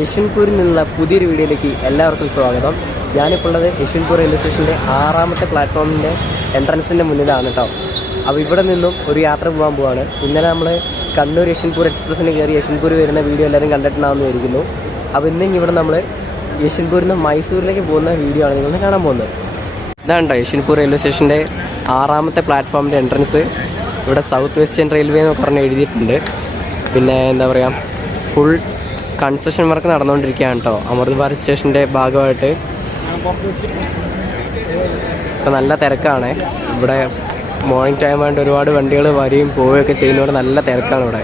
യശ്വന്ത്പൂരിൽ നിന്നുള്ള പുതിയൊരു വീഡിയോയിലേക്ക് എല്ലാവർക്കും സ്വാഗതം. ഞാനിപ്പോൾ ഉള്ളത് യശ്വന്ത്പൂർ റെയിൽവേ സ്റ്റേഷൻ്റെ 6ാമത്തെ പ്ലാറ്റ്ഫോമിൻ്റെ എൻട്രൻസിൻ്റെ മുന്നിലാണ് കേട്ടോ. അപ്പോൾ ഇവിടെ നിന്നും ഒരു യാത്ര പോകാൻ പോവാണ്. ഇന്നലെ നമ്മൾ കണ്ണൂർ യശ്വന്ത്പൂർ എക്സ്പ്രസ്സിന് കയറി യശ്വന്ത്പൂർ വരുന്ന വീഡിയോ എല്ലാവരും കണ്ടിട്ടുണ്ടാകുമെന്ന് വിചാരിക്കുന്നു. അപ്പോൾ ഇന്ന് ഇവിടെ നമ്മൾ യശ്വന്ത്പൂരിൽ നിന്ന് മൈസൂരിലേക്ക് പോകുന്ന വീഡിയോ ആണ് നിങ്ങളൊന്ന് കാണാൻ പോകുന്നത്. ഇതാണ് കേട്ടോ യശ്വന്ത്പൂർ റെയിൽവേ സ്റ്റേഷൻ്റെ 6ാമത്തെ പ്ലാറ്റ്ഫോമിൻ്റെ എൻട്രൻസ്. ഇവിടെ സൗത്ത് വെസ്റ്റേൺ റെയിൽവേ എന്ന് പറഞ്ഞ് എഴുതിയിട്ടുണ്ട്. പിന്നെ എന്താ പറയുക, ഫുൾ കൺസ്ട്രക്ഷൻ വർക്ക് നടന്നുകൊണ്ടിരിക്കുകയാണ് കേട്ടോ അമൃത് ഭാരത് സ്റ്റേഷൻ്റെ ഭാഗമായിട്ട്. ഇപ്പം നല്ല തിരക്കാണ് ഇവിടെ. മോർണിംഗ് ടൈം ആയതുകൊണ്ട് ഒരുപാട് വണ്ടികൾ വരികയും പോവുകയൊക്കെ ചെയ്യുന്നതുകൊണ്ട് നല്ല തിരക്കാണ് ഇവിടെ.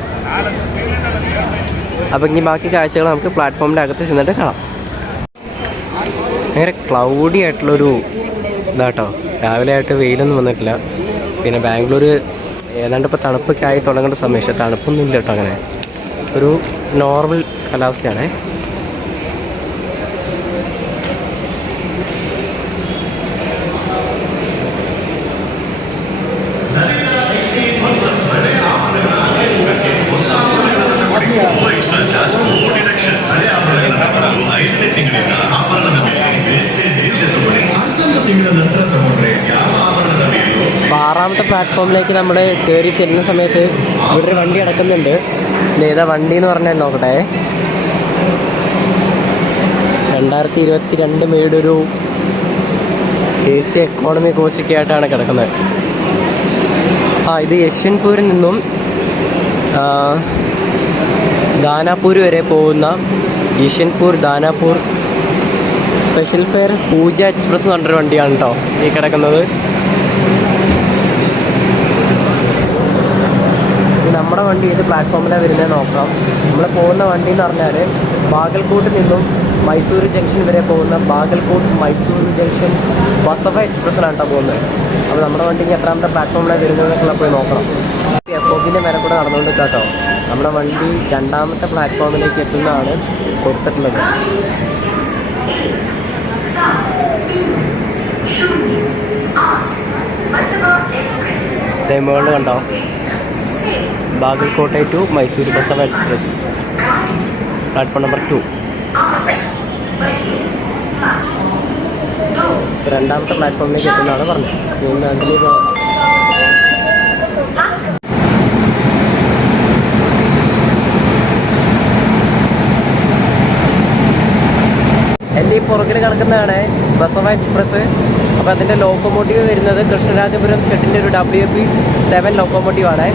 അപ്പോൾ ഇനി ബാക്കി കാഴ്ചകൾ നമുക്ക് പ്ലാറ്റ്ഫോമിൻ്റെ അകത്ത് ചെന്നിട്ട് കാണാം. ഭയങ്കര ക്ലൗഡി ആയിട്ടുള്ളൊരു ഇതാട്ടോ. രാവിലെ ആയിട്ട് വെയിലൊന്നും വന്നിട്ടില്ല. പിന്നെ ബാംഗ്ലൂർ ഏതാണ്ട് ഇപ്പോൾ തണുപ്പൊക്കെ ആയി തുടങ്ങേണ്ട സമയം, പക്ഷേ തണുപ്പൊന്നും ഇല്ല കേട്ടോ. അങ്ങനെ ഒരു നോർമൽ കാലാവസ്ഥയാണേ. അപ്പോൾ 6ാമത്തെ പ്ലാറ്റ്ഫോമിലേക്ക് നമ്മൾ കയറി ചെല്ലുന്ന സമയത്ത് ഇവിടെ ഒരു വണ്ടി കിടക്കുന്നുണ്ട്. ഏതാ വണ്ടി എന്ന് പറഞ്ഞാൽ നോക്കട്ടെ. 2022 മെയ്ഡ് ഒരു AC എക്കോണമി കോച്ചൊക്കെ ആയിട്ടാണ് കിടക്കുന്നത്. ഇത് യശ്വന്ത്പൂരിൽ നിന്നും ദാനാപൂർ വരെ പോകുന്ന യശ്വന്ത്പൂർ ദാനാപൂർ സ്പെഷ്യൽ ഫെയർ പൂജ എക്സ്പ്രസ് എന്ന് പറഞ്ഞൊരു വണ്ടിയാണ് കേട്ടോ ഈ കിടക്കുന്നത്. നമ്മുടെ വണ്ടി ഏത് പ്ലാറ്റ്ഫോമിലാണ് വരുന്നത് നോക്കാം. നമ്മൾ പോകുന്ന വണ്ടി എന്ന് പറഞ്ഞാൽ ബാഗൽകോട്ടിൽ നിന്നും മൈസൂർ ജംഗ്ഷൻ വരെ പോകുന്ന ബാഗൽകോട്ട് മൈസൂർ ജംഗ്ഷൻ ബസവ എക്സ്പ്രസ്സിലാണ് കേട്ടോ പോകുന്നത്. അപ്പോൾ നമ്മുടെ വണ്ടിക്ക് എത്രാമത്തെ പ്ലാറ്റ്ഫോമിലാണ് വരുന്നതെന്നൊക്കെ പോയി നോക്കണം. FOBൻ്റെ മേലെ കൂടെ നടന്നുകൊണ്ട് കേട്ടോ നമ്മുടെ വണ്ടി 2ാമത്തെ പ്ലാറ്റ്ഫോമിലേക്ക് എത്തുന്നതാണ് കൊടുത്തിട്ടുള്ളത്. മുകളിൽ കണ്ടോ, Bagalkote to Mysore Basava express platform number 2. 2ാമത്തെ പ്ലാറ്റ്ഫോമിലേക്ക് എത്തുന്നതാണ് പറഞ്ഞത്. എൻ്റെ ഈ പുറകിൽ കിടക്കുന്നതാണ് ബസവ എക്സ്പ്രസ്. അപ്പോൾ അതിൻ്റെ ലോക്കോമോട്ടീവ് വരുന്നത് കൃഷ്ണരാജപുരം ഷെഡിൻ്റെ ഒരു WP7 ലോക്കോമോട്ടീവാണ്.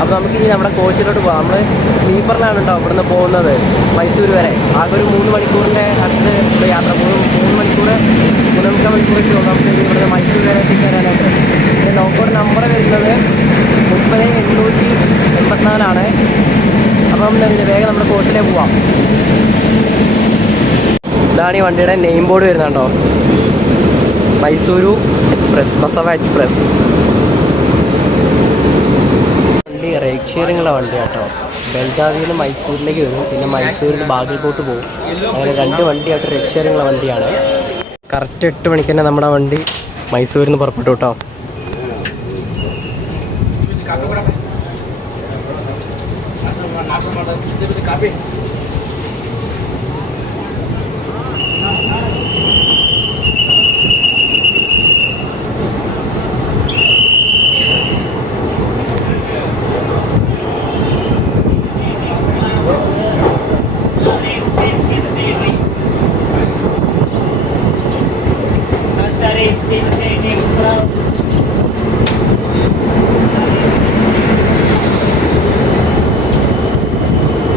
അപ്പോൾ നമുക്കിനി നമ്മുടെ കോച്ചിലോട്ട് പോകാം. നമ്മൾ സ്ലീപ്പറിലാണ് കേട്ടോ ഇവിടുന്ന് പോകുന്നത് മൈസൂർ വരെ. ആകെ ഒരു 3 മണിക്കൂറിൻ്റെ അടുത്ത് യാത്ര. 3 മണിക്കൂർ 3 മണിക്കൂറൊക്കെ ഉള്ളൂ നമുക്ക് ഇവിടുന്ന് മൈസൂർ വരെ എത്തിച്ചേരാനായിട്ട്. പിന്നെ ലോക്കോഡ് നമ്പർ വരുന്നത് 30884. അപ്പം വേഗം നമ്മുടെ കോച്ചിലേക്ക് പോവാം. ഇതാണ് ഈ വണ്ടിയുടെ നെയിം ബോർഡ് വരുന്നുണ്ടോ, മൈസൂരു എക്സ്പ്രസ് ബസവ എക്സ്പ്രസ്. വണ്ടി റൈഡ് ഷെയറിങ്ങുള്ള വണ്ടിയാട്ടോ. ബെൽഗാവിയിൽ നിന്ന് മൈസൂരിലേക്ക് വരും, പിന്നെ മൈസൂരിൽ നിന്ന് ബാഗൽകോട്ട് പോകും. അങ്ങനെ 2 വണ്ടിയായിട്ട് റൈഡ് ഷെയറിങ്ങുള്ള വണ്ടിയാണ്. കറക്റ്റ് 8 മണിക്ക് തന്നെ നമ്മുടെ വണ്ടി മൈസൂരിൽ നിന്ന് പുറപ്പെട്ടു കേട്ടോ.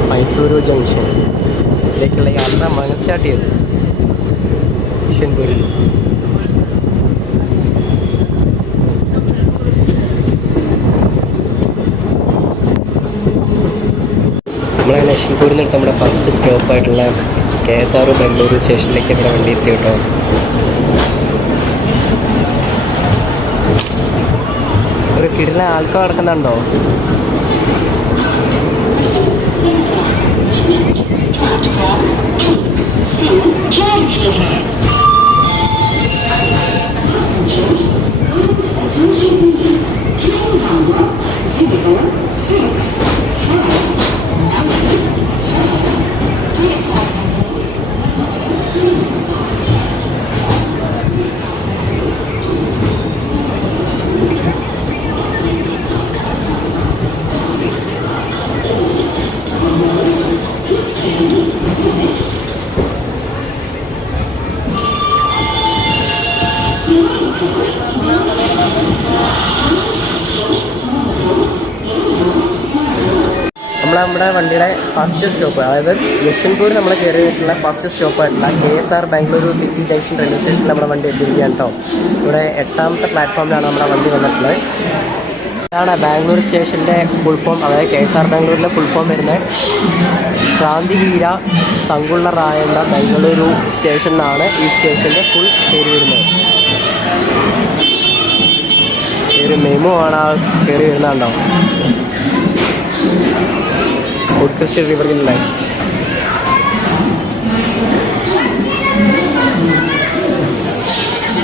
മൈസൂരു ജംഗ്ഷനിലേക്കുള്ള യാത്ര നമ്മൾ സ്റ്റാർട്ട് ചെയ്തു യശ്വന്ത്പൂരിൽ. നമ്മളങ്ങനെ യശ്വന്ത്പൂരിൽ നിന്ന് നമ്മുടെ ഫസ്റ്റ് സ്റ്റോപ്പായിട്ടുള്ള KSR ബംഗളൂരു സ്റ്റേഷനിലേക്ക് നമ്മുടെ വണ്ടി എത്തി കേട്ടോ. ഒരു കിടില ആൾക്കാർ നടക്കുന്നുണ്ടോ. Silver 6 5 നമ്മുടെ വണ്ടിയുടെ ഫസ്റ്റ് സ്റ്റോപ്പ്, അതായത് യശ്വന്ത്പൂർ നമ്മൾ കയറിയിട്ടുള്ള ഫസ്റ്റ് സ്റ്റോപ്പായിട്ടുള്ള KSR Bengaluru city junction railway സ്റ്റേഷനിൽ നമ്മുടെ വണ്ടി എത്തിയിരിക്കുകയാണ് കേട്ടോ. ഇവിടെ 8ാമത്തെ പ്ലാറ്റ്ഫോമിലാണ് നമ്മുടെ വണ്ടി വന്നിട്ടുള്ളത്. ഇതാണ് ബാംഗ്ലൂർ സ്റ്റേഷൻ്റെ ഫുൾ ഫോം, അതായത് KSR ബാംഗ്ലൂരിലെ ഫുൾ ഫോം വരുന്നത് ക്രാന്തിവീര സങ്കുള്ള റായണ്ട ബാംഗ്ലൂരു സ്റ്റേഷനാണ് ഈ സ്റ്റേഷൻ്റെ ഫുൾ പേര് വരുന്നത്. ഒരു മെമോ ആണ് ആ കയറി വരുന്നുണ്ടോ. ഉത്കൃഷ്ട റിവർ ലൈൻ.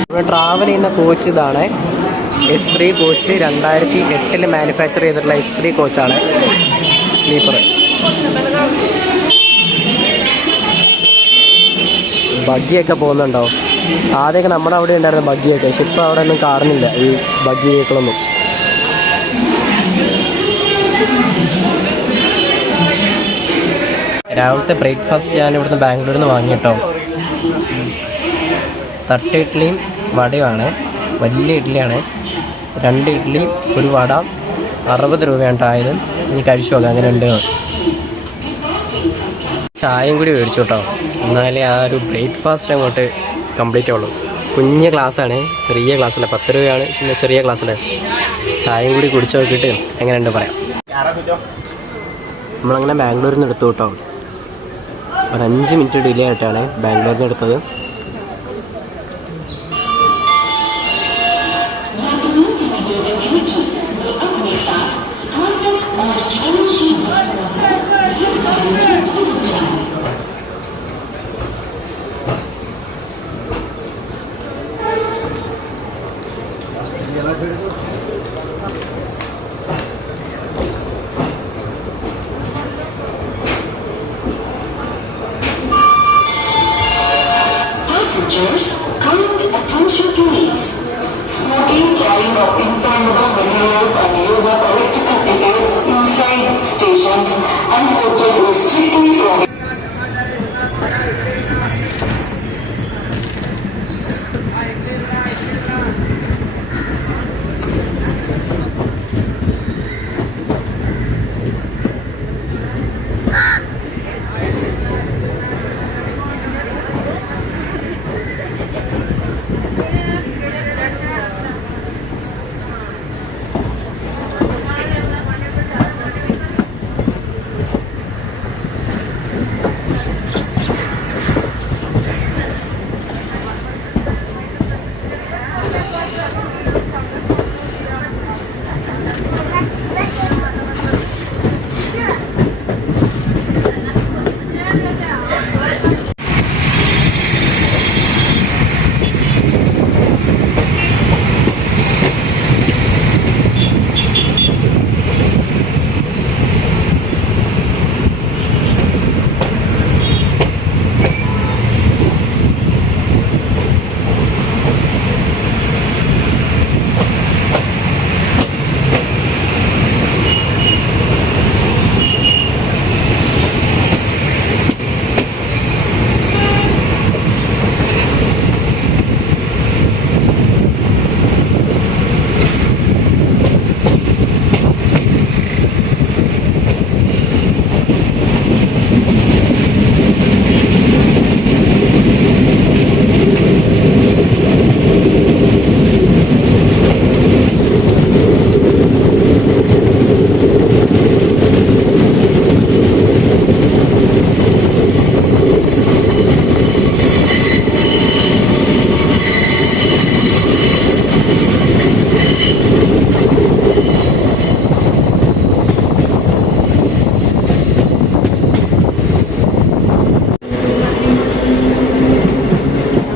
ഇവിടെ ട്രാവൽ ചെയ്യുന്ന കോച്ച് ഇതാണ്, S3 കോച്ച്. 2008 മാനുഫാക്ചർ ചെയ്തിട്ടുള്ള S3 കോച്ചാണ് സ്ലീപ്പർ. ബഗ്ഗിയൊക്കെ പോകുന്നുണ്ടോ? ആദ്യമൊക്കെ നമ്മുടെ അവിടെ ഉണ്ടായിരുന്നു ബഗ്ഗിയൊക്കെ, പക്ഷെ ഇപ്പോൾ അവിടെ ഒന്നും കാണുന്നില്ല ഈ ബഗ്ഗി വെഹിക്കിളൊന്നും. രാവിലത്തെ ബ്രേക്ക്ഫാസ്റ്റ് ഞാൻ ഇവിടുന്ന് ബാംഗ്ലൂരിൽ നിന്ന് വാങ്ങിയിട്ടോ. തട്ട് ഇഡ്ഡലിയും വടയുമാണ്. വലിയ ഇഡ്ഡലിയാണ്. 2 ഇഡ്ഡലി ഒരു വട 60 രൂപയാണ് ആയത്. ഇനി കഴിച്ചു നോക്കാം അങ്ങനെ ഉണ്ട്. ചായയും കൂടി മേടിച്ചു കേട്ടോ, എന്നാലേ ആ ഒരു ബ്രേക്ക്ഫാസ്റ്റ് അങ്ങോട്ട് കംപ്ലീറ്റ് ആവുള്ളൂ. കുഞ്ഞ ഗ്ലാസ്സാണ്, ചെറിയ ഗ്ലാസ്സല്ല, 10 രൂപയാണ്, പിന്നെ ചെറിയ ഗ്ലാസ്സിൽ ചായയും കൂടി കുടിച്ചു നോക്കിയിട്ട് എങ്ങനെയുണ്ട് പറയാം. നമ്മളങ്ങനെ ബാംഗ്ലൂരിൽ നിന്ന് എടുത്തു കേട്ടോ. ഒരു 5 മിനിറ്റ് ഡിലേ ആയിട്ടാണ് ബാംഗ്ലൂരിൽ നിന്ന് എടുത്തത്. Passengers, kind attention please. Smoking, carrying of inflammable materials and use of electrical details inside stations and coaches is strictly prohibited.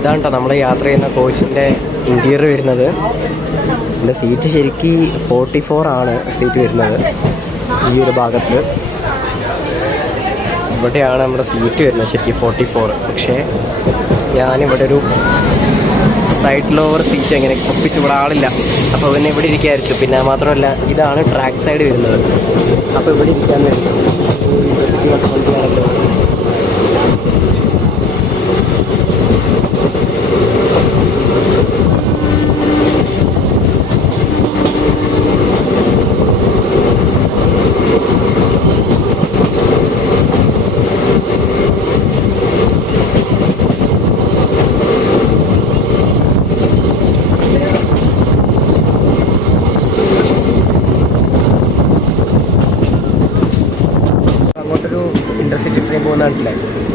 ഇതാണ് കേട്ടോ നമ്മൾ യാത്ര ചെയ്യുന്ന കോച്ചിൻ്റെ ഇൻറ്റീരിയർ വരുന്നത്. എൻ്റെ സീറ്റ് ശരിക്ക് 44 ആണ് സീറ്റ് വരുന്നത്. ഈ ഒരു ഭാഗത്ത് ഇവിടെയാണ് നമ്മുടെ സീറ്റ് വരുന്നത് ശരിക്കും 44. പക്ഷേ ഞാനിവിടെ ഒരു സൈഡ് ലോവർ സീറ്റ് എങ്ങനെ ഒപ്പിച്ച് ഇവിടെ ആളില്ല, അപ്പോൾ പിന്നെ ഇവിടെ ഇരിക്കായിരിക്കും. പിന്നെ മാത്രമല്ല ഇതാണ് ട്രാക്ക് സൈഡ് വരുന്നത്, അപ്പോൾ ഇവിടെ ഇരിക്കാമെന്ന് വെച്ചു. യൂണിവേഴ്സിറ്റി വണ്ടിയാണല്ലോ.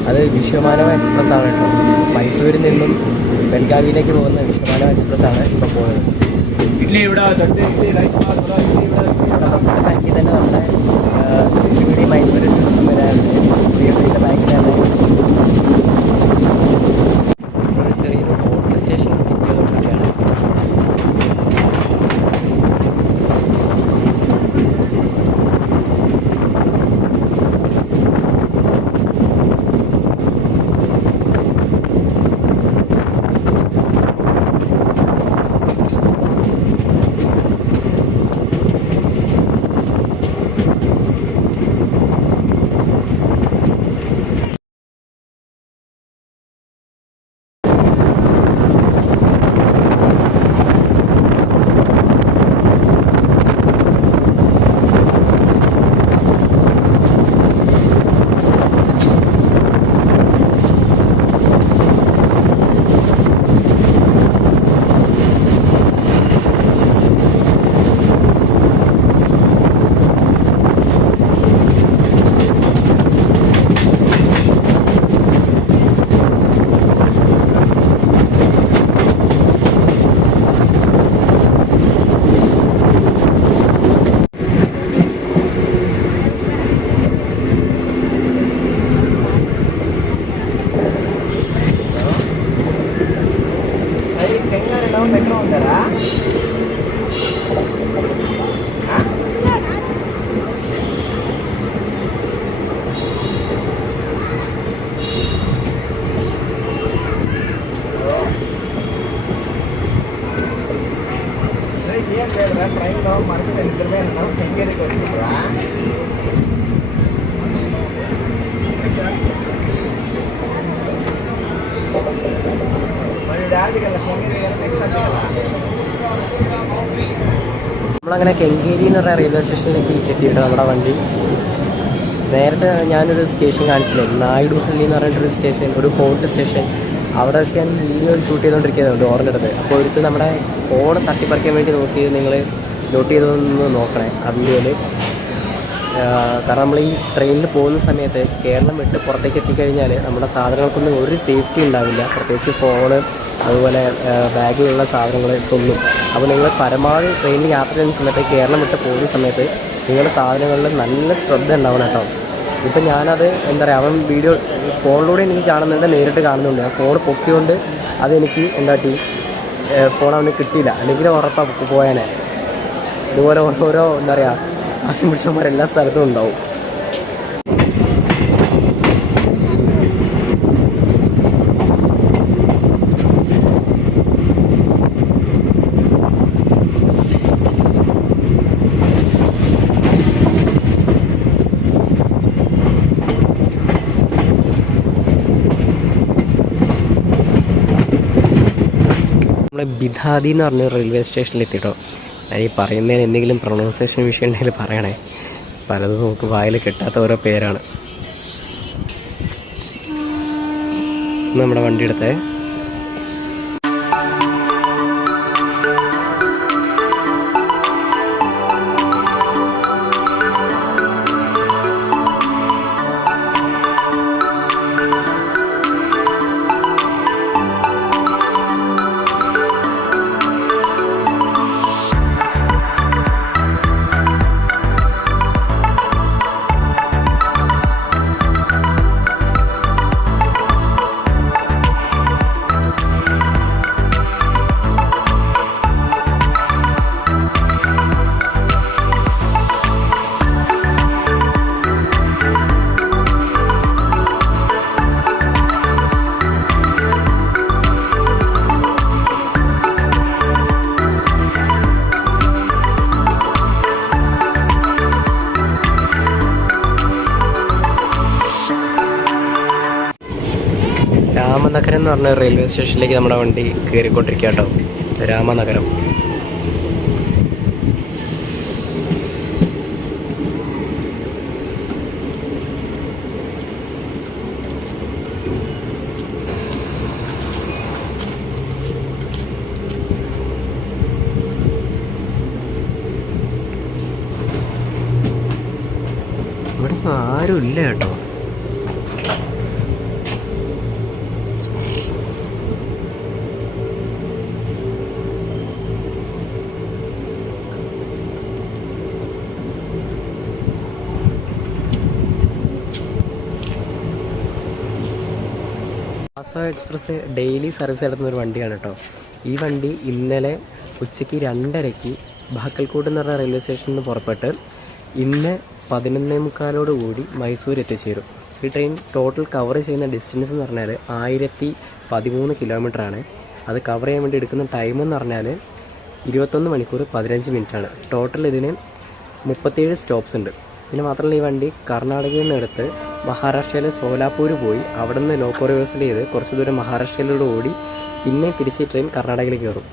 അത് വിശ്വമാനവ എക്സ്പ്രസ് ആണ് കേട്ടോ. മൈസൂരിൽ നിന്നും ബെൽഗാവിയിലേക്ക് പോകുന്ന വിശ്വമാനവ എക്സ്പ്രസ് ആണ് ഇപ്പോൾ പോകുന്നത്. ബാങ്കിൽ തന്നെ നമ്മുടെ ചുരുടി മൈസൂർ എക്സ്പ്രസ് വരാറുണ്ട്. വീടിൻ്റെ ബാങ്കിൽ തന്നെ ഒരു ചെറിയൊരു ഹോട്ടൽ സ്റ്റേഷൻ സ്കിപ്പ് ചെയ്തുകൊണ്ടിരിക്കുകയാണ്. మెట్రో ఉందరా? ట్రైన్లో మనసు ఇద్దరు ఉన్నాం. కెంగేరికి వస్తుందా? നമ്മളങ്ങനെ കെങ്കേരി എന്ന് പറയുന്ന റെയിൽവേ സ്റ്റേഷനിലേക്ക് എത്തിയിട്ട് നമ്മുടെ വണ്ടി നേരത്തെ ഞാനൊരു സ്റ്റേഷൻ കാണിച്ചില്ലേ, നായിഡുഹള്ളി എന്ന് പറഞ്ഞിട്ടൊരു സ്റ്റേഷൻ, ഒരു ഹോട്ട് സ്റ്റേഷൻ. അവിടെ വെച്ച് ഞാൻ വീഡിയോ ഷൂട്ട് ചെയ്തുകൊണ്ടിരിക്കുന്നത് ഡോറിൻ്റെ അടുത്ത്. അപ്പോൾ ഒരുത്ത് നമ്മുടെ ഫോൺ തട്ടിപ്പറിക്കാൻ വേണ്ടി നിങ്ങൾ നോട്ട് ചെയ്തൊന്ന് നോക്കണേ ആ വീഡിയോയിൽ. കാരണം നമ്മൾ ഈ ട്രെയിനിൽ പോകുന്ന സമയത്ത് കേരളം വിട്ട് പുറത്തേക്ക് എത്തിക്കഴിഞ്ഞാൽ നമ്മുടെ സാധനങ്ങൾക്കൊന്നും ഒരു സേഫ്റ്റി ഉണ്ടാവില്ല, പ്രത്യേകിച്ച് ഫോണ് അതുപോലെ ബാഗിലുള്ള സാധനങ്ങളൊന്നും. അപ്പോൾ നിങ്ങൾ പരമാവധി ട്രെയിനിൽ യാത്ര ചെയ്യുന്ന സമയത്ത് കേരളം വിട്ട് പോകുന്ന സമയത്ത് നിങ്ങളുടെ സാധനങ്ങളിൽ നല്ല ശ്രദ്ധ ഉണ്ടാവണം കേട്ടോ. ഇപ്പം ഞാനത് എന്താ പറയുക, അവൻ വീഡിയോ ഫോണിലൂടെ എനിക്ക് കാണുന്നുണ്ട്, നേരിട്ട് കാണുന്നുണ്ട്. ആ ഫോൺ പൊക്കിക്കൊണ്ട് അതെനിക്ക് എന്താട്ടി ഫോൺ അവന് കിട്ടിയില്ല, അല്ലെങ്കിൽ ഉറപ്പാണ് പോയാനെ. ഇതുപോലെ ഓരോ എന്താ പറയുക ആശുപത്രിമാരെല്ലാ സ്ഥലത്തും ഉണ്ടാവും. നമ്മൾ ബിധാദി എന്ന് പറഞ്ഞ റെയിൽവേ സ്റ്റേഷനിൽ എത്തിയിട്ടോ. ഈ പറയുന്നതിന് എന്തെങ്കിലും പ്രൊണൗൺസിയേഷൻ വിഷയം ഉണ്ടെങ്കിൽ പറയണേ. പലതും നമുക്ക് വായിൽ കിട്ടാത്ത ഓരോ പേരാണ്. നമ്മുടെ വണ്ടി എടുത്തേ. രാമനഗരം എന്ന് പറഞ്ഞ റെയിൽവേ സ്റ്റേഷനിലേക്ക് നമ്മുടെ വണ്ടി കയറിക്കൊണ്ടിരിക്കുക കേട്ടോ. രാമനഗരം. ഇവിടെ ആരും ഇല്ല കേട്ടോ. ആസാം എക്സ്പ്രസ് ഡെയിലി സർവീസ് നടത്തുന്ന ഒരു വണ്ടിയാണ് കേട്ടോ. ഈ വണ്ടി ഇന്നലെ ഉച്ചയ്ക്ക് 2:30 ബാക്കൽക്കോട്ട് എന്ന് പറഞ്ഞ റെയിൽവേ സ്റ്റേഷനിൽ നിന്ന് പുറപ്പെട്ട് ഇന്ന് 11:45 കൂടി മൈസൂർ എത്തിച്ചേരും. ഈ ട്രെയിൻ ടോട്ടൽ കവർ ചെയ്യുന്ന ഡിസ്റ്റൻസ് എന്ന് പറഞ്ഞാൽ 1013 കിലോമീറ്ററാണ്. അത് കവർ ചെയ്യാൻ വേണ്ടി എടുക്കുന്ന ടൈം എന്ന് പറഞ്ഞാൽ 21 മണിക്കൂർ 15 മിനിറ്റാണ്. ടോട്ടൽ ഇതിന് 37 സ്റ്റോപ്സ് ഉണ്ട്. പിന്നെ മാത്രമല്ല ഈ വണ്ടി കർണാടകയിൽ നിന്ന് എടുത്ത് മഹാരാഷ്ട്രയിലെ സോലാപൂർ പോയി അവിടെ നിന്ന് ലോക്കോ റിവേഴ്സൽ ചെയ്ത് കുറച്ച് ദൂരം മഹാരാഷ്ട്രയിലൂടെ ഓടി പിന്നെ തിരിച്ച് ട്രെയിൻ കർണാടകയിലേക്ക് കയറും.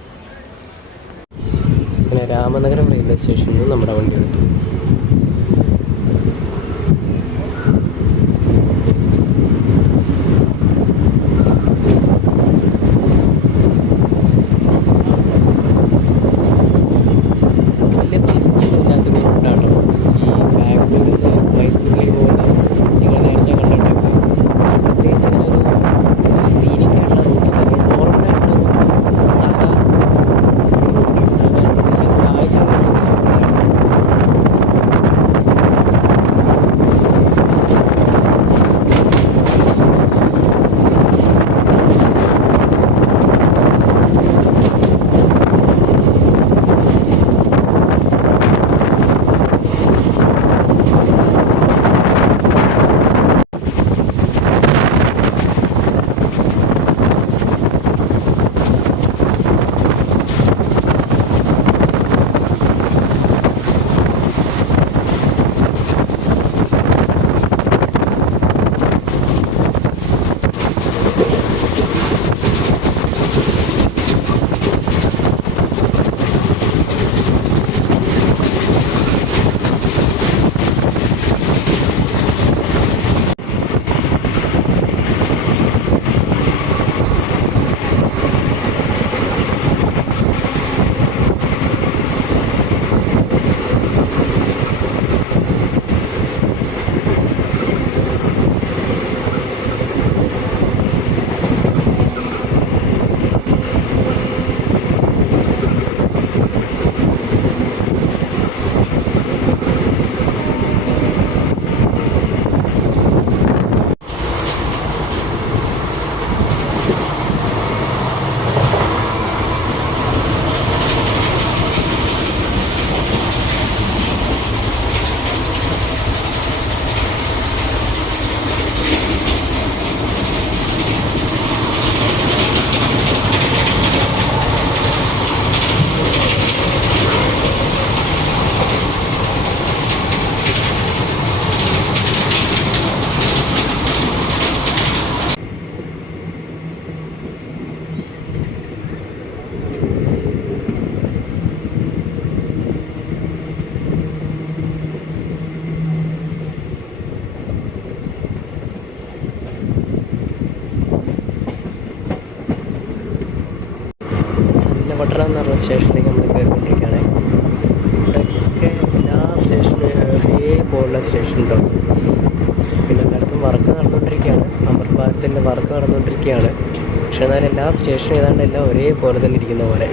പിന്നെ രാമനഗരം റെയിൽവേ സ്റ്റേഷനിൽ നിന്ന് നമ്മുടെ വണ്ടി എടുത്തു. വലിയ താല്പര്യമില്ലാത്തൊരു റൂട്ടാട്ടോ ഈ ബാംഗ്ലൂരിൽ നിന്ന് മൈസൂരിലേക്ക് പോകുന്നത്. നിങ്ങൾ നേരത്തെ കണ്ടിട്ടുണ്ടെങ്കിൽ പ്രത്യേകിച്ച് ഇങ്ങനെ ഒരു സീനിക് ആയിട്ടുള്ള റൂട്ട്, നോർമലായിട്ടുള്ള സാധാ പട്ടണം എന്ന് പറഞ്ഞ സ്റ്റേഷനിലേക്ക് നമ്മൾ കയറിക്കൊണ്ടിരിക്കുകയാണ്. ഇവിടെയൊക്കെ എല്ലാ സ്റ്റേഷനും ഒരേപോലുള്ള സ്റ്റേഷൻ ഉണ്ടാവും. പിന്നെ എല്ലായിടത്തും വർക്ക് നടന്നുകൊണ്ടിരിക്കുകയാണ്. അമൃത് ഭാരതിൻ്റെ വർക്ക് നടന്നുകൊണ്ടിരിക്കുകയാണ്. പക്ഷെ എന്നാലും എല്ലാ സ്റ്റേഷനും ഏതാണ്ട് എല്ലാം ഒരേപോലെ തന്നെ ഇരിക്കുന്ന പോലെ.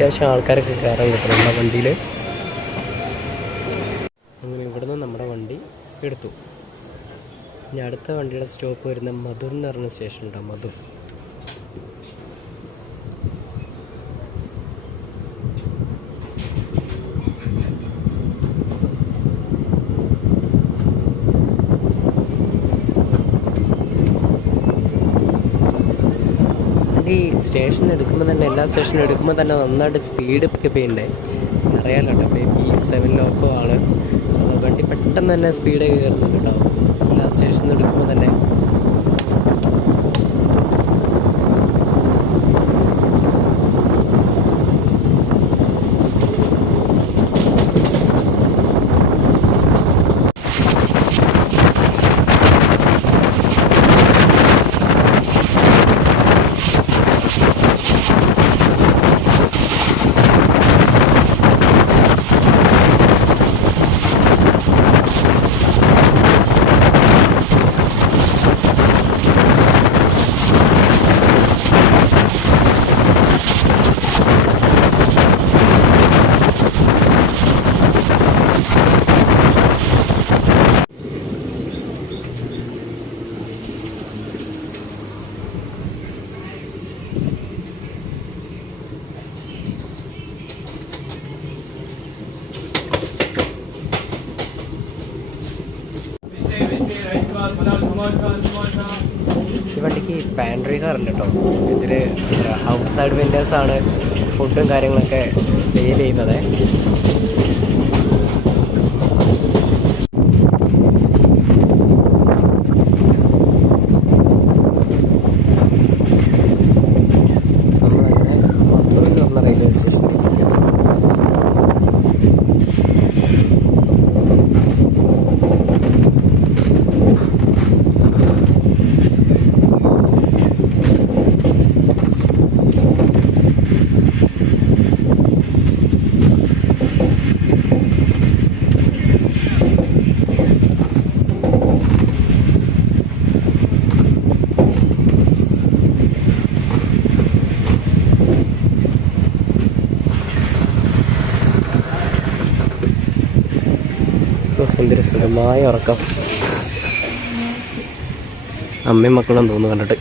അത്യാവശ്യം ആൾക്കാരൊക്കെ കയറാൻ കിട്ടും നമ്മുടെ വണ്ടിയിൽ. അങ്ങനെ ഇവിടുന്ന് നമ്മുടെ വണ്ടി എടുത്തു. ഇനി അടുത്ത വണ്ടിയുടെ സ്റ്റോപ്പ് വരുന്ന മധുർ എന്ന് പറഞ്ഞ സ്റ്റേഷൻ ഉണ്ടോ, മധുർ. ഈ സ്റ്റേഷനിൽ എടുക്കുമ്പോൾ തന്നെ എല്ലാ സ്റ്റേഷനും എടുക്കുമ്പോൾ തന്നെ നന്നായിട്ട് സ്പീഡ് പിക്കപ്പ് ചെയ്യണ്ടേ. അറിയാലോ കേട്ടോ, ബേബി 7 ലോക്കോ ആണ്. വണ്ടി പെട്ടെന്ന് തന്നെ സ്പീഡ് കയറുന്നുണ്ട് കേട്ടോ എല്ലാ സ്റ്റേഷനിൽ എടുക്കുമ്പോൾ തന്നെ. ഈ വണ്ടിക്ക് പാൻട്രി കാർ ഉണ്ട് കേട്ടോ. ഇതിൽ ഔട്ട് സൈഡ് വെൻഡേഴ്സാണ് ഫുഡും കാര്യങ്ങളൊക്കെ സെയിൽ ചെയ്യുന്നത്. നമ്മളങ്ങനെ മധൂറിൽ പറഞ്ഞ റെയിൽവേ സ്റ്റേഷനിൽ എന്തൊരു സുഖമായ ഉറക്കം. അമ്മയും മക്കളും തോന്നുന്നു കണ്ടിട്ട്.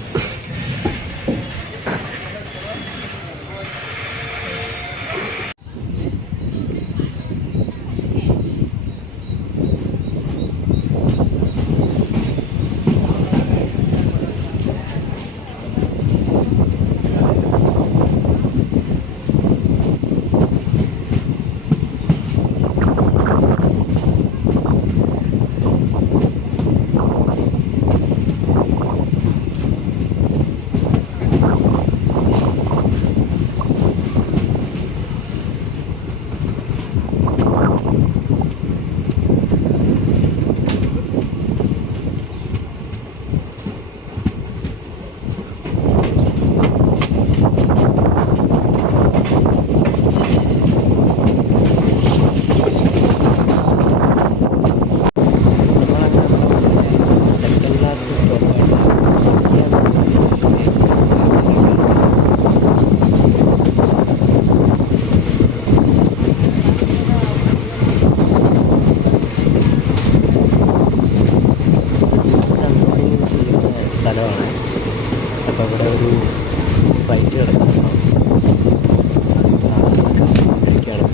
സ്ഥലമാണ്. അപ്പോൾ ഇവിടെ ഒരു ഫ്ലൈറ്റ് കിടക്കുന്നുണ്ടോ, സാധനങ്ങളൊക്കെ വന്നിരിക്കുകയാണ്.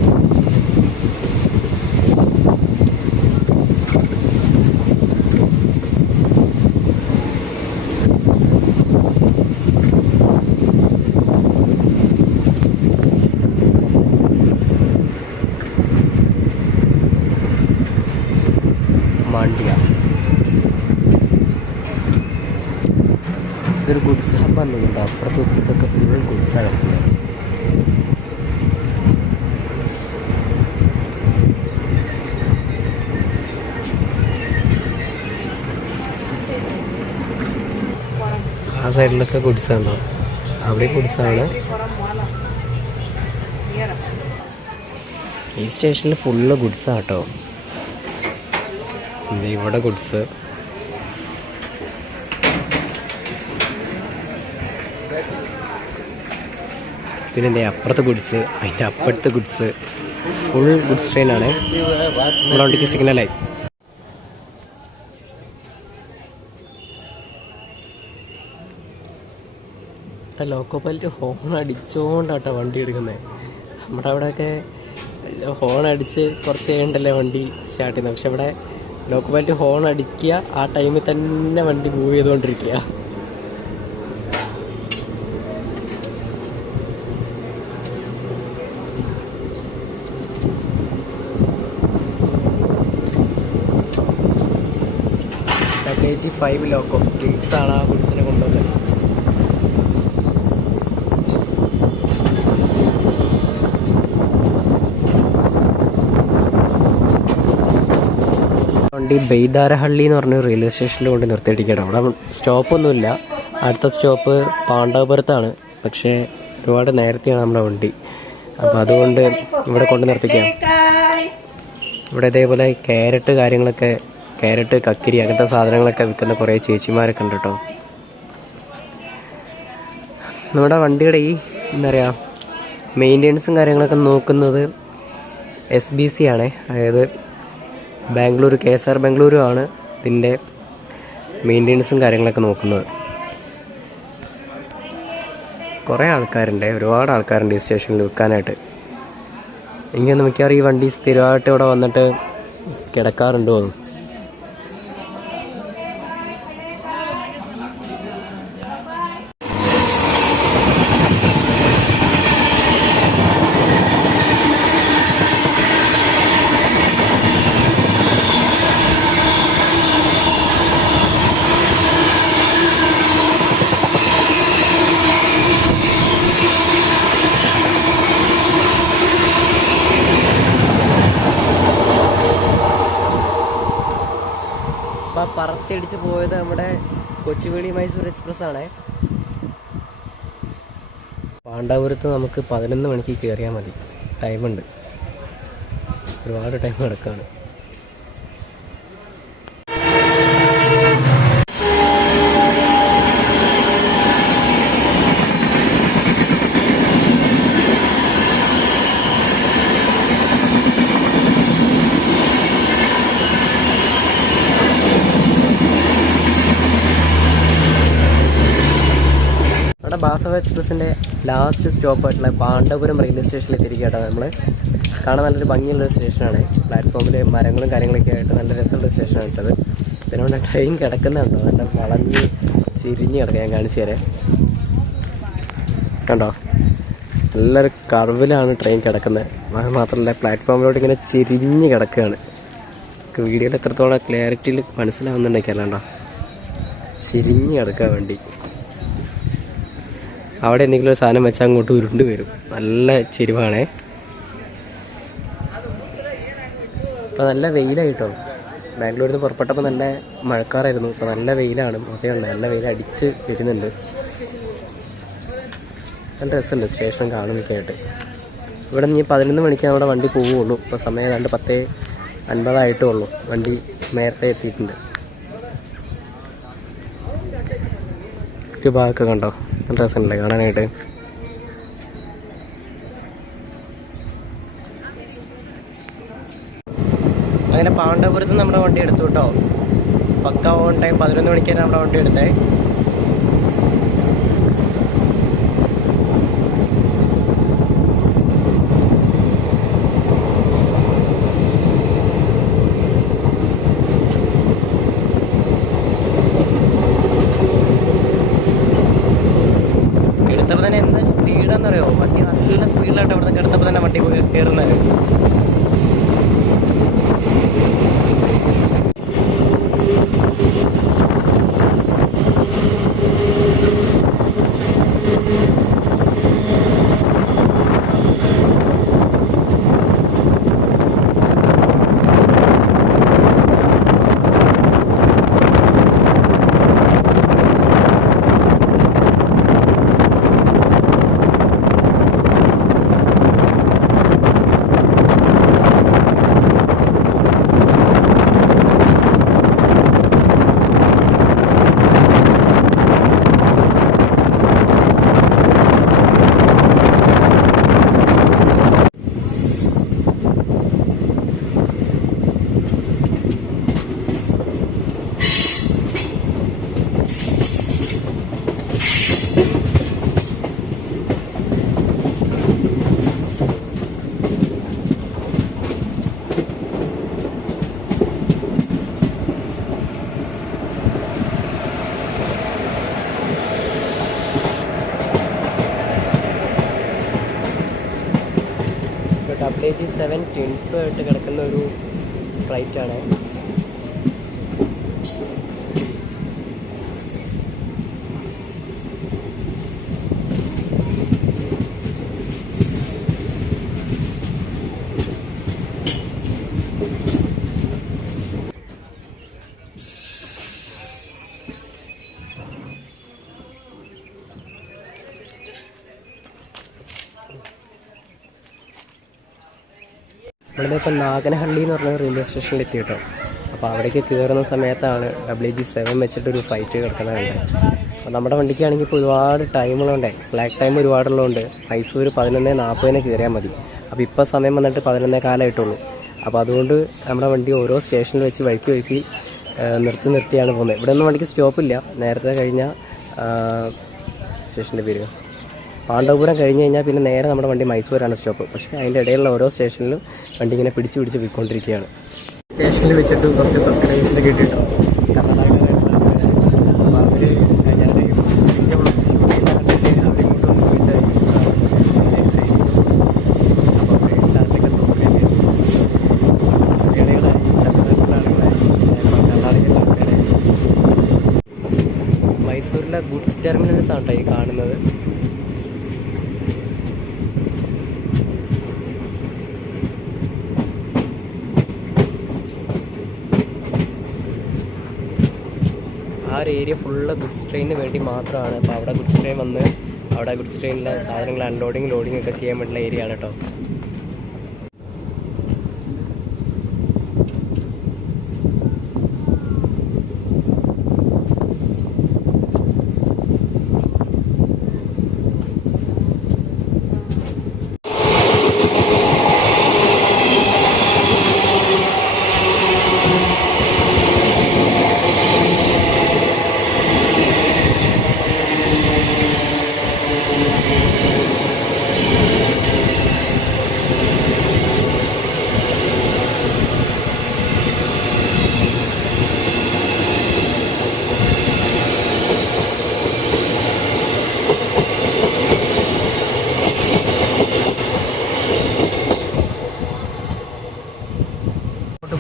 മാണ്ഡ്യ ഇതൊരു ഗുഡ്സ് ഹബ്ബാന്ന് തോന്നുന്നുണ്ട്. അപ്പുറത്തും ഇപ്പുറത്തൊക്കെ ഫുൾ ഗുഡ്സാണ് കിടക്കുന്നത്. ആ സൈഡിലൊക്കെ ഗുഡ്സാണോ, അവിടെ ഗുഡ്സാണ്. ഈ സ്റ്റേഷനിൽ ഫുള്ള് ഗുഡ്സാട്ടോ. ഇവിടെ ഗുഡ്സ്, പിന്നെ എൻ്റെ അപ്പുറത്തെ ഗുഡ്സ്, അതിൻ്റെ അപ്പുറത്തെ ഗുഡ്സ്, ഫുൾ ഗുഡ്സ് ട്രെയിനാണ്. നമ്മുടെ വണ്ടിക്ക് സിഗ്നലായി. ലോക്കോ പൈലറ്റ് ഹോൺ അടിച്ചോണ്ടാട്ടോ വണ്ടി എടുക്കുന്നത്. നമ്മുടെ അവിടെയൊക്കെ ഹോൺ അടിച്ച് കുറച്ച് കഴിയണ്ടല്ലേ വണ്ടി സ്റ്റാർട്ട് ചെയ്യുന്നത്. പക്ഷെ ഇവിടെ ലോക്കോ പൈലറ്റ് ഹോൺ അടിക്കുക, ആ ടൈമിൽ തന്നെ വണ്ടി മൂവ് ചെയ്തുകൊണ്ടിരിക്കുക. KG5 ലോക്കോ ഗിഡ്സാണ് ആ ഗുഡ്സിനെ കൊണ്ടുവന്നത്. വണ്ടി ബെയ്താരഹള്ളി എന്ന് പറഞ്ഞ റെയിൽവേ സ്റ്റേഷനിൽ കൊണ്ട് നിർത്തിയിട്ടിരിക്കണം. അവിടെ സ്റ്റോപ്പൊന്നുമില്ല. അടുത്ത സ്റ്റോപ്പ് പാണ്ഡവപുരത്താണ്. പക്ഷേ ഒരുപാട് നേരത്തെയാണ് നമ്മുടെ വണ്ടി. അപ്പോൾ അതുകൊണ്ട് ഇവിടെ കൊണ്ട് നിർത്തിക്കാം. ഇവിടെ ഇതേപോലെ ക്യാരറ്റ് കക്കിരി അങ്ങനത്തെ സാധനങ്ങളൊക്കെ വിൽക്കുന്ന കുറേ ചേച്ചിമാരൊക്കെ ഉണ്ട് കേട്ടോ. നമ്മുടെ വണ്ടിയുടെ ഈ എന്താ പറയുക മെയിൻ്റെനൻസും കാര്യങ്ങളൊക്കെ നോക്കുന്നത് SBC ആണ്. അതായത് ബാംഗ്ലൂർ KSR ബാംഗ്ലൂരു ആണ് ഇതിൻ്റെ മെയിൻ്റെനൻസും കാര്യങ്ങളൊക്കെ നോക്കുന്നത്. കുറേ ആൾക്കാരുണ്ട്, ഒരുപാട് ആൾക്കാരുണ്ട് ഈ സ്റ്റേഷനിൽ വിൽക്കാനായിട്ട്. എനിക്കൊന്ന് മിക്കവാറും ഈ വണ്ടി സ്ഥിരമായിട്ട് ഇവിടെ വന്നിട്ട് കിടക്കാറുണ്ടോ. അടിച്ച് പോയത് നമ്മുടെ കൊച്ചുവേളി മൈസൂർ എക്സ്പ്രസ് ആണ്. പാണ്ഡവപുരത്ത് നമുക്ക് 11 മണിക്ക് കയറിയാൽ മതി. ടൈമുണ്ട്, ഒരുപാട് ടൈം കിടക്കുകയാണ്. നമ്മുടെ ബാസവ എക്സ്പ്രസിൻ്റെ ലാസ്റ്റ് സ്റ്റോപ്പായിട്ടുള്ള പാണ്ഡവപുരം റെയിൽവേ സ്റ്റേഷനിൽ എത്തിയിരിക്കുകട്ടോ. നമ്മൾ കാണാൻ നല്ലൊരു ഭംഗിയുള്ളൊരു സ്റ്റേഷനാണ്. പ്ലാറ്റ്ഫോമിൽ മരങ്ങളും കാര്യങ്ങളൊക്കെ ആയിട്ട് നല്ല രസമുള്ള സ്റ്റേഷനാണ് ഇട്ടത്. പിന്നെ ട്രെയിൻ കിടക്കുന്നുണ്ടോ, നല്ല വളഞ്ഞ് ചിരിഞ്ഞ് കിടക്കുക. ഞാൻ കാണിച്ചു തരാം, കണ്ടോ? നല്ലൊരു കർവിലാണ് ട്രെയിൻ കിടക്കുന്നത്. അത് മാത്രമല്ല പ്ലാറ്റ്ഫോമിലോട്ട് ഇങ്ങനെ ചിരിഞ്ഞ് കിടക്കുകയാണ്. വീഡിയോയിൽ എത്രത്തോളം ക്ലാരിറ്റിയിൽ മനസ്സിലാവുന്നുണ്ടെങ്കിൽ ചിരിഞ്ഞ് കിടക്കുക വണ്ടി. അവിടെ എന്തെങ്കിലും ഒരു സാധനം വെച്ചാൽ അങ്ങോട്ട് ഉരുണ്ട് വരും. നല്ല ചെരിവാണേ. ഇപ്പോൾ നല്ല വെയിലായിട്ടോ. ബാംഗ്ലൂരിൽ നിന്ന് പുറപ്പെട്ടപ്പോൾ നല്ല മഴക്കാറായിരുന്നു. ഇപ്പോൾ നല്ല വെയിലാണ്. അതേയുണ്ട്, നല്ല വെയിൽ അടിച്ച് വരുന്നുണ്ട്. നല്ല രസമുണ്ട് സ്റ്റേഷൻ കാണുന്നൊക്കെ ആയിട്ട്. ഇവിടെ നിന്ന് 11 മണിക്ക് നമ്മുടെ വണ്ടി പോവുകയുള്ളൂ. ഇപ്പോൾ സമയം 10:50 ഉള്ളൂ. വണ്ടി നേരത്തെ എത്തിയിട്ടുണ്ട്. ഒരു ഭാഗമൊക്കെ കണ്ടോ, നല്ല രസമുണ്ടല്ലേ കാണാനായിട്ട്. അങ്ങനെ പാണ്ഡവപുരത്ത് നമ്മുടെ വണ്ടി എടുത്തു കേട്ടോ. പക്ക ഓൺ ടൈം 11 മണിക്കാണ് നമ്മുടെ വണ്ടി എടുത്തേ. എടുത്തപ്പോൾ തന്നെ എന്താ സ്പീഡാണെന്നറിയോ, വണ്ടി നല്ല സ്പീഡിലായിട്ട് അവിടെ നിന്ന് എടുത്തപ്പോൾ തന്നെ വണ്ടി പോയി കയറുന്നത്. WG7 ട്വിൻസ് ആയിട്ട് കിടക്കുന്ന ഒരു ഫ്ലൈറ്റാണ്. നമ്മളിപ്പോൾ നാഗനഹള്ളി എന്ന് പറഞ്ഞ റെയിൽവേ സ്റ്റേഷനിൽ എത്തി കേട്ടോ. അപ്പോൾ അവിടേക്ക് കയറുന്ന സമയത്താണ് WG7 വെച്ചിട്ടൊരു ഫ്ലൈറ്റ് കിടക്കുന്നത്. അപ്പോൾ നമ്മുടെ വണ്ടിക്കാണെങ്കിൽ ഇപ്പോൾ ഒരുപാട് ടൈമുള്ളതുകൊണ്ട് സ്ലാക്ക് ടൈം ഒരുപാടുള്ളതുകൊണ്ട് മൈസൂർ 11:40 കയറിയാൽ മതി. അപ്പോൾ ഇപ്പോൾ സമയം വന്നിട്ട് 11:15 അപ്പോൾ അതുകൊണ്ട് നമ്മുടെ വണ്ടി ഓരോ സ്റ്റേഷനിൽ വെച്ച് വഴിക്ക് നിർത്തിയാണ് പോകുന്നത്. ഇവിടെ ഒന്നും വണ്ടിക്ക് സ്റ്റോപ്പില്ല. നേരത്തെ കഴിഞ്ഞ സ്റ്റേഷൻ്റെ പേര് പാണ്ഡവപുരം കഴിഞ്ഞ് കഴിഞ്ഞാൽ പിന്നെ നേരെ നമ്മുടെ വണ്ടി മൈസൂരാണ് സ്റ്റോപ്പ്. പക്ഷേ അതിൻ്റെ ഇടയിലുള്ള ഓരോ സ്റ്റേഷനിലും വണ്ടി ഇങ്ങനെ പിടിച്ച് പോയിക്കൊണ്ടിരിക്കുകയാണ്. സ്റ്റേഷനിൽ വെച്ചിട്ട് കുറച്ച് സബ്സ്ക്രൈബേഴ്സിനെ കിട്ടിയിട്ടോ. മൈസൂരിലെ ഗുഡ്സ് ടെർമിനൽസ് ആണ് കേട്ടോ ഈ കാണുന്നത്. ഒരു ഏരിയ ഫുള്ള് ഗുഡ്സ് ട്രെയിനിന് വേണ്ടി മാത്രമാണ്. അപ്പോൾ അവിടെ ഗുഡ്സ് ട്രെയിൻ വന്ന് അവിടെ ഗുഡ്സ് ട്രെയിനിലെ സാധനങ്ങൾ അൺലോഡിങ് ലോഡിങ് ഒക്കെ ചെയ്യാൻ വേണ്ടിയുള്ള ഏരിയ ആണ് കേട്ടോ.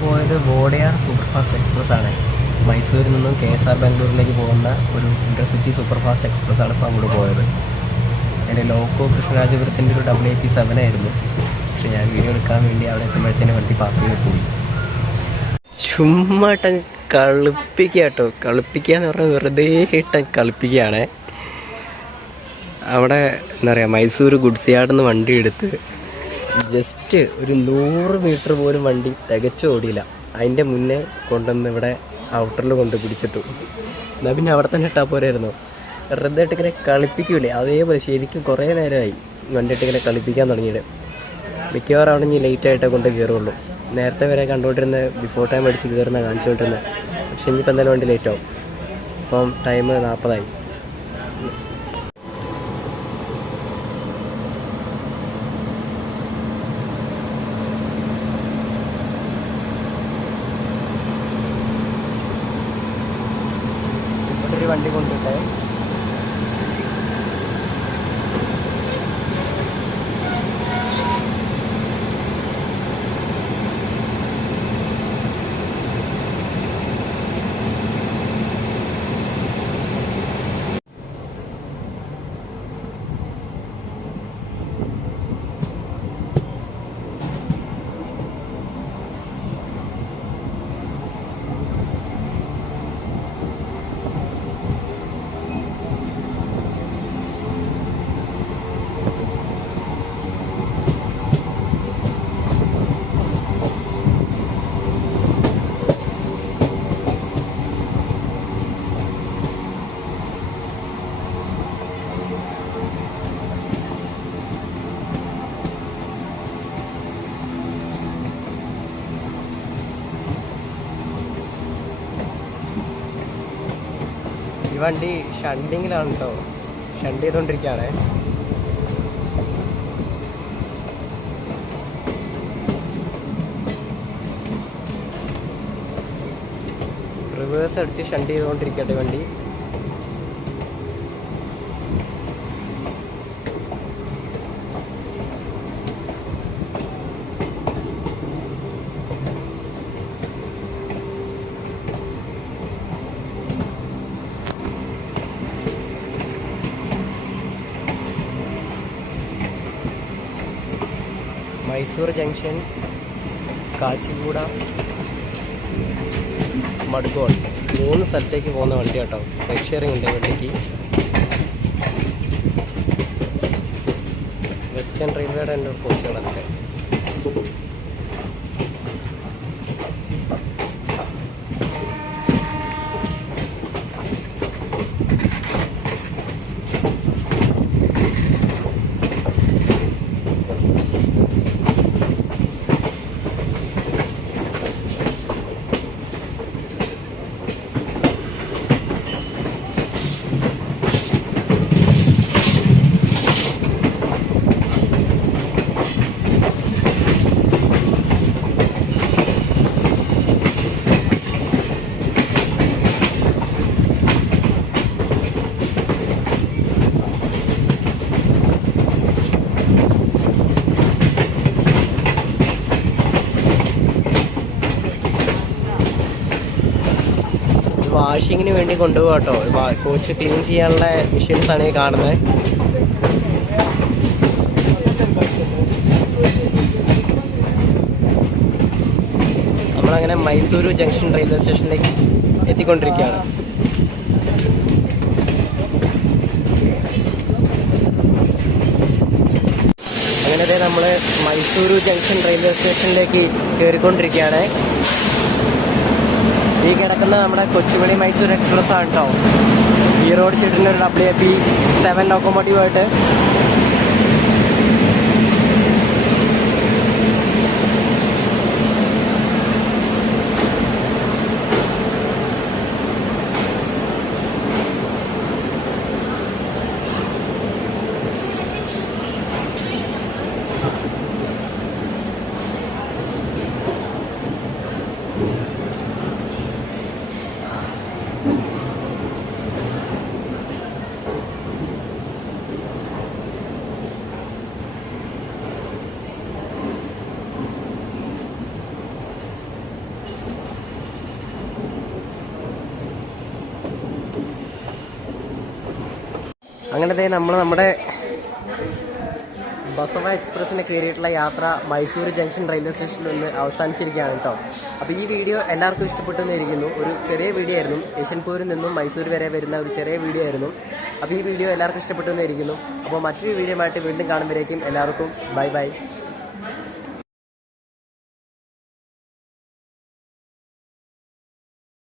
പോയത് വോഡയാർ സൂപ്പർ ഫാസ്റ്റ് എക്സ്പ്രസ് ആണ്. മൈസൂരിൽ നിന്നും KSR ബാംഗ്ലൂരിലേക്ക് പോകുന്ന ഒരു ഇന്റർസിറ്റി സൂപ്പർ ഫാസ്റ്റ് എക്സ്പ്രസ് ആണ് ഇപ്പോൾ അങ്ങോട്ട് പോയത്. എൻ്റെ ലോക്കോ കൃഷ്ണരാജപുരത്തിൻ്റെ ഒരു WAP7 ആയിരുന്നു. പക്ഷെ ഞാൻ വീഡിയോ എടുക്കാൻ വേണ്ടി അവിടെ എത്തുമ്പോഴത്തേന് വണ്ടി പാസ് ചെയ്ത് പോയി. ചുമ്മാട്ടം കളിപ്പിക്കുക കേട്ടോ. കളിപ്പിക്കുക എന്ന് പറഞ്ഞാൽ വെറുതെ ഇട്ടം കളിപ്പിക്കുകയാണ്. അവിടെ എന്താ പറയുക, മൈസൂർ ഗുഡ്സ് യാർഡിൽ നിന്ന് വണ്ടി എടുത്ത് ജസ്റ്റ് ഒരു 100 മീറ്റർ പോലും വണ്ടി തികച്ചു ഓടിയില്ല. അതിൻ്റെ മുന്നേ കൊണ്ടുവന്ന് ഇവിടെ ഔട്ടറിൽ കൊണ്ട് പിടിച്ചിട്ടു. എന്നാൽ പിന്നെ അവിടെ തന്നെ ഇട്ടാൽ പോരായിരുന്നു. വെറുതെ ഇങ്ങനെ കളിപ്പിക്കൂലേ, അതേപോലെ ശരിക്കും കുറേ നേരമായി വണ്ടിയിട്ട് ഇങ്ങനെ കളിപ്പിക്കാൻ തുടങ്ങിയിട്ട്. മിക്കവാറും അവിടെ ഇനി ലേറ്റായിട്ടേ കൊണ്ട് കയറുള്ളൂ. നേരത്തെ വരെ കണ്ടുകൊണ്ടിരുന്ന ബിഫോർ ടൈം അടിച്ച് കയറുന്ന കാണിച്ചുകൊണ്ടിരുന്നത്. പക്ഷെ ഇനിയിപ്പോൾ എന്തായാലും വണ്ടി ലേറ്റ് ആവും. ഇപ്പം ടൈം 40 ഒരു വണ്ടി കൊണ്ടിട്ടേ ഈ വണ്ടി ഷണ്ടിങ്ങിലാണ് കേട്ടോ. ഷണ്ട് ചെയ്തുകൊണ്ടിരിക്കുകയാണ്. റിവേഴ്സ് അടിച്ച് ഷണ്ട് ചെയ്തുകൊണ്ടിരിക്കട്ടെ വണ്ടി. മൈസൂർ ജംഗ്ഷൻ, കാച്ചിഗൂഡ, മഡ്ഗോൺ 3 സ്ഥലത്തേക്ക് പോകുന്ന വണ്ടി കേട്ടോ. ബൈക്ക് ഷെയറിംഗ് ഉണ്ട് വണ്ടിക്ക്. വെസ്റ്റേൺ റെയിൽവേയുടെ ഉണ്ട് കോച്ചുകളൊക്കെ. വാഷിങ്ങിന് വേണ്ടി കൊണ്ടുപോകാം കേട്ടോ. കോച്ച് ക്ലീൻ ചെയ്യാനുള്ള മെഷീൻസ് ആണ് ഈ കാണുന്നത്. നമ്മളങ്ങനെ മൈസൂരു ജംഗ്ഷൻ റെയിൽവേ സ്റ്റേഷനിലേക്ക് എത്തിക്കൊണ്ടിരിക്കുകയാണ്. നമ്മൾ മൈസൂരു ജംഗ്ഷൻ റെയിൽവേ സ്റ്റേഷനിലേക്ക് കയറിക്കൊണ്ടിരിക്കുകയാണ്. ഈ കിടക്കുന്ന നമ്മുടെ കൊച്ചുവേളി മൈസൂർ എക്സ്പ്രസ് ആണ് കേട്ടോ. ഈ റോഡ് ഷീറ്റിൻ്റെ ഒരു WAP7 ലോക്കോമോട്ടീവായിട്ട് അങ്ങനെ നമ്മുടെ ബസവ എക്സ്പ്രസ്സിന് കയറിയിട്ടുള്ള യാത്ര മൈസൂർ ജംഗ്ഷൻ റെയിൽവേ സ്റ്റേഷനിൽ നിന്ന് അവസാനിച്ചിരിക്കുകയാണ് കേട്ടോ. അപ്പോൾ ഈ വീഡിയോ എല്ലാവർക്കും ഇഷ്ടപ്പെട്ടെന്ന് ഇരിക്കുന്നു. ഒരു ചെറിയ വീഡിയോ ആയിരുന്നു, യശ്വന്ത്പൂരിൽ നിന്നും മൈസൂർ വരെ വരുന്ന ഒരു ചെറിയ വീഡിയോ ആയിരുന്നു. അപ്പോൾ ഈ വീഡിയോ എല്ലാവർക്കും ഇഷ്ടപ്പെട്ടെന്ന് ഇരിക്കുന്നു. അപ്പോൾ മറ്റൊരു വീഡിയോ ആയിട്ട് വീണ്ടും കാണുമ്പോഴേക്കും എല്ലാവർക്കും ബൈ ബൈ.